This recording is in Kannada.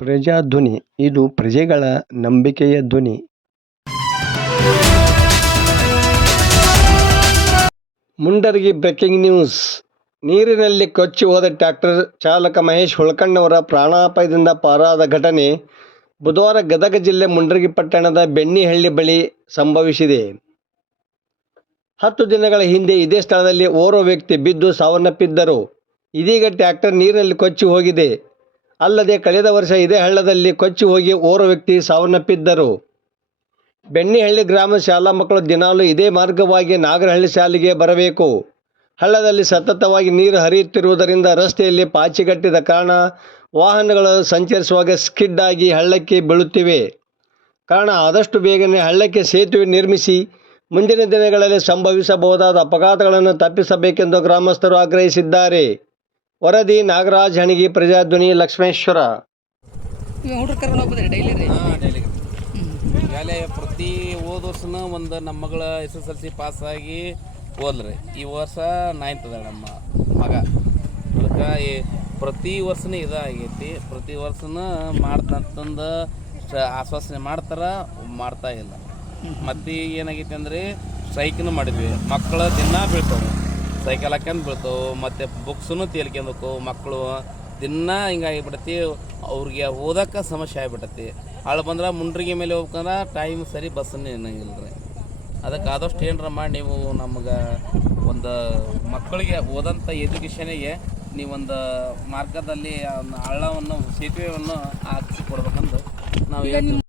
ಪ್ರಜಾಧ್ವನಿ, ಇದು ಪ್ರಜೆಗಳ ನಂಬಿಕೆಯ ಧ್ವನಿ. Mundaragi breaking news. ನೀರಿನಲ್ಲಿ ಕೊಚ್ಚಿ ಹೋದ ಟ್ರ್ಯಾಕ್ಟರ್ ಚಾಲಕ ಮಹೇಶ್ ಹುಳ್ಕಣ್ಣವರ ಪ್ರಾಣಾಪಾಯದಿಂದ ಪಾರಾದ ಘಟನೆ ಬುಧವಾರ ಗದಗ ಜಿಲ್ಲೆ ಮುಂಡರಗಿ ಪಟ್ಟಣದ ಬೆಣ್ಣಿಹಳ್ಳಿ ಬಳಿ ಸಂಭವಿಸಿದೆ. ಹತ್ತು ದಿನಗಳ ಹಿಂದೆ ಇದೇ ಸ್ಥಳದಲ್ಲಿ ಓರ್ವ ವ್ಯಕ್ತಿ ಬಿದ್ದು ಸಾವನ್ನಪ್ಪಿದ್ದರು. ಇದೀಗ ಟ್ರ್ಯಾಕ್ಟರ್ ನೀರಿನಲ್ಲಿ ಕೊಚ್ಚಿ ಹೋಗಿದೆ. ಅಲ್ಲದೆ ಕಳೆದ ವರ್ಷ ಇದೇ ಹಳ್ಳದಲ್ಲಿ ಕೊಚ್ಚಿ ಹೋಗಿ ಓರ್ವ ವ್ಯಕ್ತಿ ಸಾವನ್ನಪ್ಪಿದ್ದರು. ಬೆಣ್ಣಿಹಳ್ಳಿ ಗ್ರಾಮ ಶಾಲಾ ಮಕ್ಕಳು ದಿನಾಲೂ ಇದೇ ಮಾರ್ಗವಾಗಿ ನಾಗರಹಳ್ಳಿ ಶಾಲೆಗೆ ಬರಬೇಕು. ಹಳ್ಳದಲ್ಲಿ ಸತತವಾಗಿ ನೀರು ಹರಿಯುತ್ತಿರುವುದರಿಂದ ರಸ್ತೆಯಲ್ಲಿ ಪಾಚಿಗಟ್ಟಿದ ಕಾರಣ ವಾಹನಗಳು ಸಂಚರಿಸುವಾಗ ಸ್ಕಿಡ್ ಆಗಿ ಹಳ್ಳಕ್ಕೆ ಬೀಳುತ್ತಿವೆ. ಕಾರಣ ಆದಷ್ಟು ಬೇಗನೆ ಹಳ್ಳಕ್ಕೆ ಸೇತುವೆ ನಿರ್ಮಿಸಿ ಮುಂದಿನ ದಿನಗಳಲ್ಲಿ ಸಂಭವಿಸಬಹುದಾದ ಅಪಘಾತಗಳನ್ನು ತಪ್ಪಿಸಬೇಕೆಂದು ಗ್ರಾಮಸ್ಥರು ಆಗ್ರಹಿಸಿದ್ದಾರೆ. ವರದಿ ನಾಗರಾಜ್ ಹಣಿಗಿ ಪ್ರಜಾಧ್ವನಿ ಲಕ್ಷ್ಮೇಶ್ವರ. ಡೈಲಿ ರೀ? ಹಾಂ ಡೈಲಿ ಈಗಾಗಲೇ ಪ್ರತಿ ಹೋದ ವರ್ಷನ ಒಂದು ನಮ್ಮ ಮಗಳ S S L C pass ಆಗಿ ಹೋದ್ರಿ ಈ ವರ್ಷ ನೈನ್ತ್ ಅದ ನಮ್ಮ ಮಗ. ಅದಕ್ಕೆ ಈ ಪ್ರತಿ ವರ್ಷನೂ ಇದಾಗೈತಿ ಪ್ರತಿ ವರ್ಷನ ಮಾಡ್ತಂತಂದು ಆಶ್ವಾಸನೆ ಮಾಡ್ತಾರ ಮಾಡ್ತಾ ಇಲ್ಲ. ಮತ್ತೆ ಏನಾಗೈತಿ ಅಂದರೆ ಸ್ಟ್ರೈಕ್ನು ಮಾಡಿದ್ವಿ. ಮಕ್ಕಳು ದಿನ ಬೀಳ್ತಾವೆ. ಸೈಕಲ್ ಹಾಕ್ಯಂದು ಬೀಳ್ತಾವೆ ಮತ್ತು ಬುಕ್ಸನ್ನು ತೇಲ್ಕೊಂಬೇಕು ಮಕ್ಕಳು ದಿನ ಹಿಂಗಾಗಿಬಿಡತಿ ಅವ್ರಿಗೆ ಓದಕ್ಕೆ ಸಮಸ್ಯೆ ಆಗಿಬಿಟ್ಟತಿ ಹಾಳು ಬಂದ್ರೆ ಮುಂಡ್ರಿಗೆ ಮೇಲೆ ಹೋಗ್ಬೇಕಂದ್ರೆ ಟೈಮ್ ಸರಿ ಬಸ್ಸನ್ನು ಏನಂಗಿಲ್ಲ ರೀ ಅದಕ್ಕೆ ಆದಷ್ಟು ಏನರ ಮಾಡಿ ನೀವು ನಮ್ಗೆ ಒಂದು ಮಕ್ಕಳಿಗೆ ಓದಂಥ ಎಜುಕೇಷನಿಗೆ ನೀವೊಂದು ಮಾರ್ಗದಲ್ಲಿ ಹಳ್ಳವನ್ನು, ಸೇತುವೆಯನ್ನು ಹಾಕಿಸಿ ಕೊಡ್ಬೇಕಂದು ನಾವು